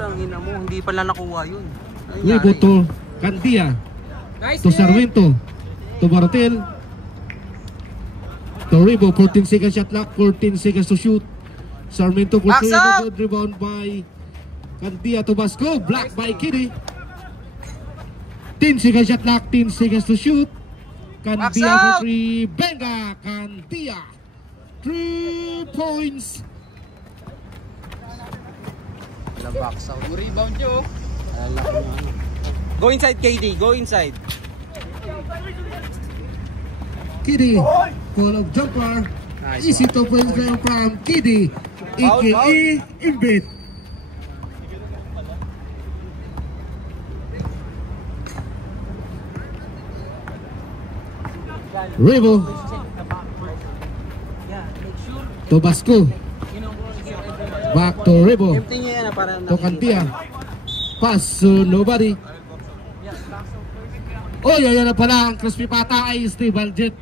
Putang ina mo, hindi pala nakuha yun. Rebo to Candia. Nice To Sarmiento. To Barotel. To Rebo, 14 seconds shot clock, 14 seconds to shoot. Sarmiento for 3, good rebound by Candia to Basco, blocked by Kitty. 10 seconds shot clock, 10 seconds to shoot. Candia for 3, Benga, Candia. 3 points. Box out. Rebound nyo. Go inside, KD. Go inside. Kitty, follow jumper. Nice. Easy to point from Kitty, aka Invit. Rebo to Basco. Back to Rebo. To Candia. Pass to nobody. Oh, yan na pala ang crispy pata ay Steve Aljet.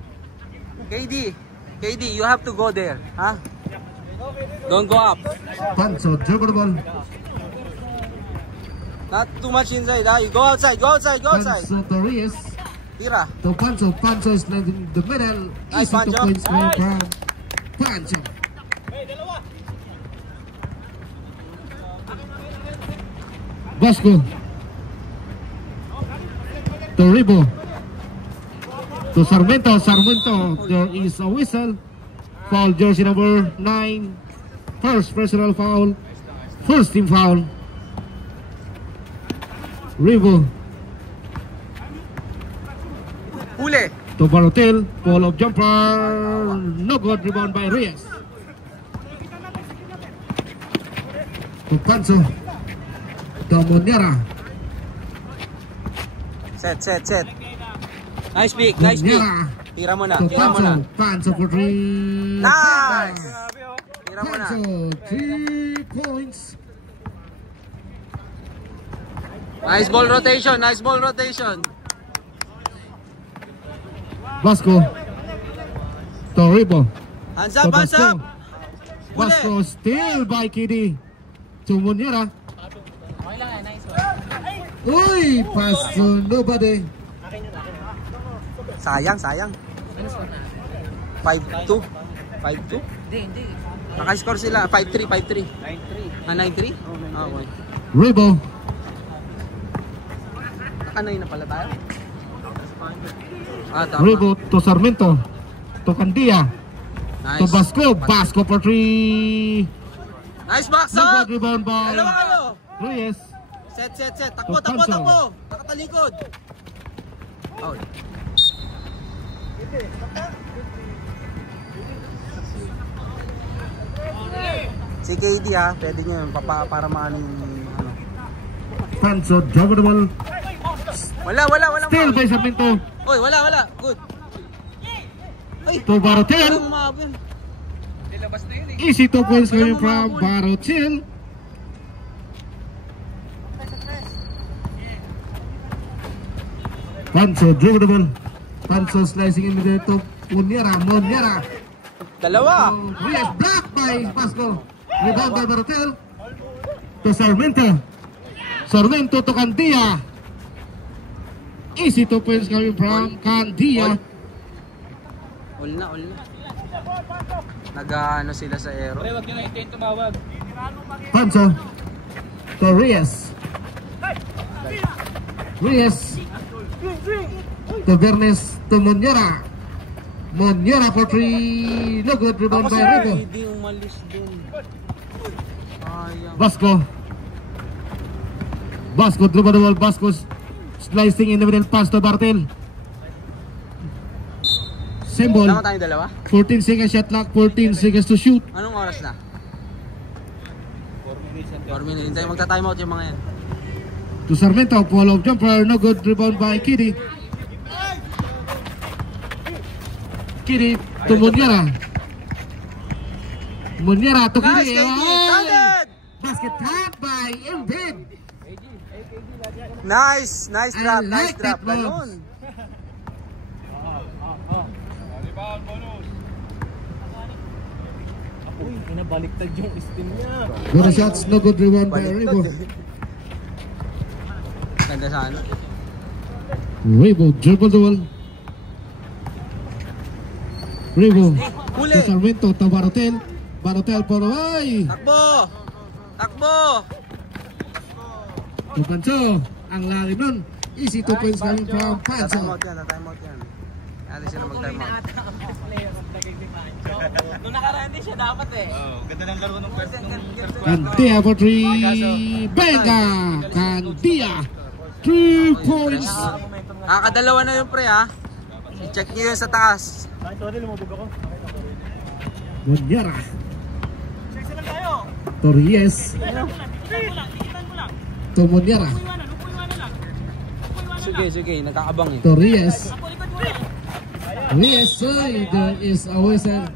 KD, you have to go there, huh? Don't go up. Panso, dribble ball. Not too much inside, huh? You go outside, go outside, go outside. Panso to Reyes. Tira. To Panso, Panso is not in the middle. Nice, Easy to points from Panso. Basco. To Rebo. To Sarmiento. Sarmiento. There is a whistle. Foul jersey number 9. First personal foul. First team foul. Rebo. Huli. To Barotel. Pull-up jumper. No good. Rebound by Reyes. To Panso. To Monera. Set. Nice pick, nice pick. Tira mo na, tira mo na. Panso for 3. Nice! Tira mo na. Panso, 3 points. Nice ball rotation, nice ball rotation. Basco. To Rebo. Hands up, hands up. Basco still by KD. To Monera. Uy, pass to nobody. Sayang. 5-2. 5-2? Hindi. Naka-score sila. 5-3, 5-3. 9-3? Ah, okay. Rebo. Naka-9 na pala tayo. Ah, tama. Rebo to Sarmiento. To Candia. Nice. To Basco. Basco for 3. Nice box No up! good rebound by Dalawa kayo! Reyes. Set. Takbo. Nakatalikod. Out. Si KD ha, pwede nyo yun, para maano yung ano. Panso, double the ball. Wala. Still by Sarmiento. Uy, wala. Good. Ay, To Barotel. Easy 2 points coming from Barotel. Panso, dribble the ball. Panso slicing in the top. Monera. Dalawa. Reyes blocked by Basco. Rebound by Barotel. To Sarmiento. Sarmiento to Candia. Easy 2 points coming from Candia. All na. Nag-ano sila sa aero. Wag nyo na hintayin tumawag. Panso. To Reyes. To Bernes. To Monera. Monera for 3. No good. Rebound by Rebo. Hindi umalis din. Basco dribble the ball. Basco slicing in the middle. Pass to Bartel. Symbol. Tama tayo dalawa? 14 seconds shot clock. 14 seconds to shoot. Anong oras na? 4 minutes. Hintay magta-time out yung mga yan. To Sarmiento. Pull-up jumper. No good. Rebound by Kitty. To Monera. To Kitty. Basket tap by Embiid. Nice drop. Nice drop. Ganun. Baliktad yung steam niya. Good shots, no good rebound by Rebo. Ganda sa ano. Rebo, dribble duel. Rebo, Huli. to Sarmiento, to Barotel. Barotel por ay! Takbo! Takbo! To Pancho, ang lalim nun. Easy 2 points coming from Pancho. Time out yan. Ate sila mag-time out. Nung nakaraan din siya dapat eh. Ganda ng laro ng first. Candia for 3. Vega! Candia! 3 points! Kadalawa na yung pre ha. I-check nyo yun sa taas. Sorry, lumubog ako. Munyara. Torres. To Munyara. Sige, nagkakabang eh. Torres. Yes, sir. There is always a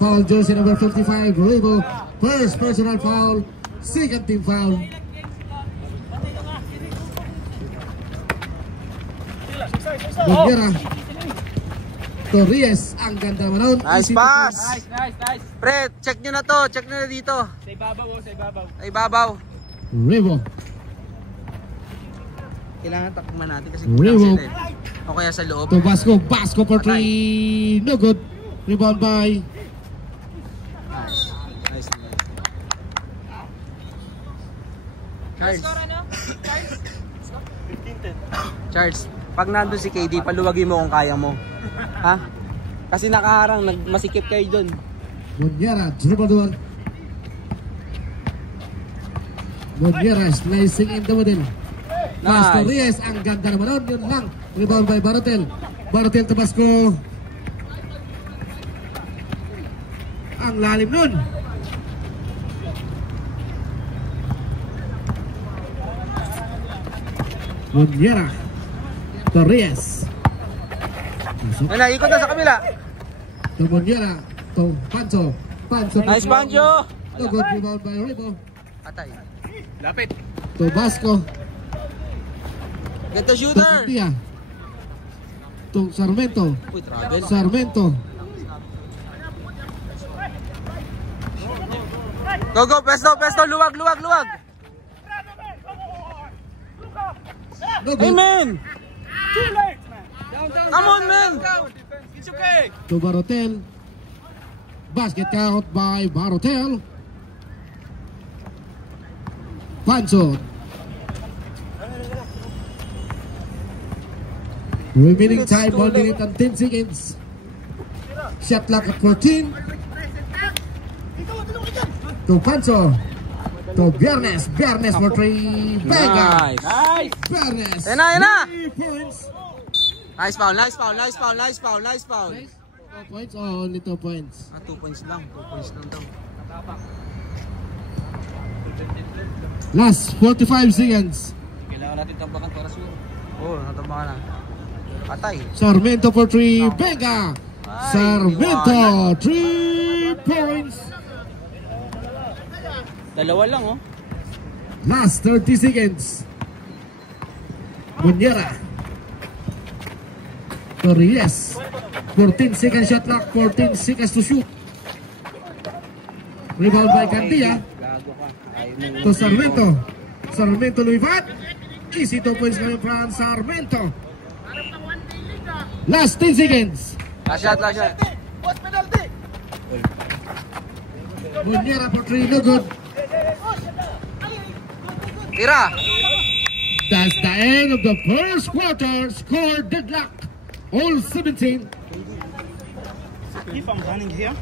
foul jersey number 55. Rebo. First personal foul. Second team foul. Munyara. Torres. Ang ganda naman. Nice pass! Nice. Pre, check nyo na to. Check nyo na dito. Sa ibabaw. Sa ibabaw. Rebo. Kailangan takman natin kasi Rebo. kulang sila eh. O kaya sa loob. To Basco. Basco for 3. No good. Rebound by Nice. Charles. Charles, pag nandun si KD, paluwagin mo kung kaya mo. Ha? Kasi nakaharang, masikip kayo dun. Munyara. Dribble duel. Munyara slicing in the middle. Nice. Torres, ang ganda naman nun. Yun lang. Rebound by Barotel. Barotel to Basco. Ang lalim nun. Munyara. Torres. Ayun na, ikot na sa kabila. To Munyara. To Pancho. Pancho. Nice, Banjo. No good rebound by Rebo. Atay. Lapit. To Basco. Get the To shooter. Candia. To Sarmiento. Uy, travel. Sarmiento. Go, pesto. Luwag. No Hey, good. man. Come on, man. It's okay. To Barotel. Basket count by Barotel. Pancho. Remaining time 1 minute and 10 seconds. Shot clock at 14. To Pancho. To Viernes for 3. Vega. Nice. Viernes. Yan na. 3 points. Nice foul. 2 points or only 2 points? 2 points lang. 2 points lang daw. Last 45 seconds. Kailangan natin tambakan para sure. Oo, natambakan na. Atay. Sarmiento for 3. Vega. Ay, Sarmiento. 3 points. Dalawa lang oh. Last 30 seconds. Munyara. Torres. 14 seconds shot clock. 14 seconds to shoot. Rebound by Candia. Gago ka. Ayaw mo. To Sarmiento. Sarmiento lumipat. Easy 2 points coming from Sarmiento. Last 10 seconds. Last shot. Munyara for 3. No good. Tira. That's the end of the first quarter. Score deadlock. All 17. If I'm running here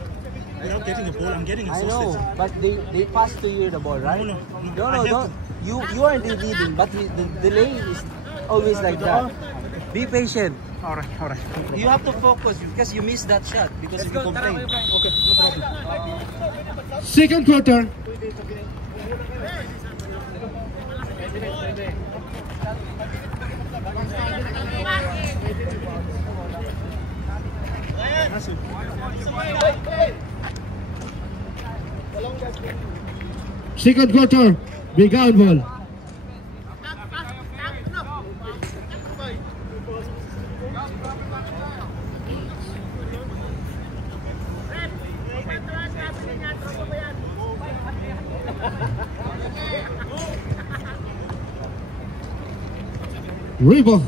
without getting a ball, I'm getting I exhausted. know, but they pass to you the ball, right? No. No. You aren't leading, but the delay is always like that. Be patient. Alright. You have to focus because you missed that shot because you complain. Okay, no problem. Second quarter. Second quarter. Big out ball. Ribo.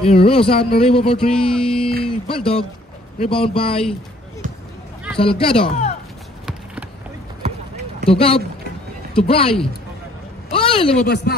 Rosan Ribo for 3. Baldog. Rebound by Salgado. To Gab. To Bry. Ay, lumabas na.